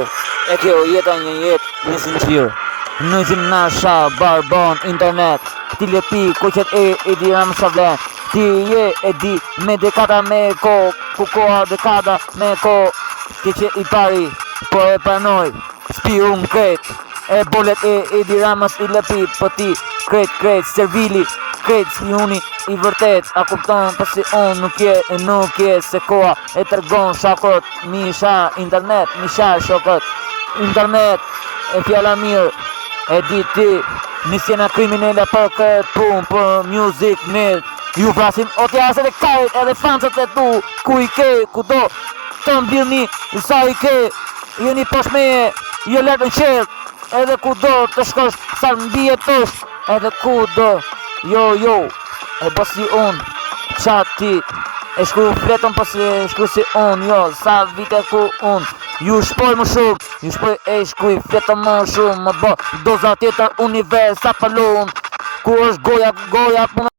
E kjo jeta një jetë një sinqirë. Në gjimnasha, barbon, internet. Ti lepi, kuqet e di ram sa vlen. Ti je e di me dekada me ko, koha dekada me ko. Ti që i pari, po e pranoj. Spi unë kret. E bolet e di ramës i lepi, po ti kret, servili. Kret spioni i vërtet, a kupton pasi unë nuk je se koha e tërgon shakot, misha internet, misha shokot, internet e fjala mirë, e di ti, nisjena kriminella për këtë pun, për music mirë, ju vrasim o tjaset e kajt edhe fansat e tu, ku i ke, ku do, të mbirni, sa i ke, jeni poshmeje, je letë në qelë, edhe ku do të shkosh, sa mbije tush, edhe ku do. Jo, e pasi unë, qati, e shkru fletën pasi e shkru si unë, jo, sa vite ku unë, ju shpoj më shumë, ju shpoj e shkruj fletën më shumë, më bo, doza tjetër univers, sa pëllun, ku është goja, puna.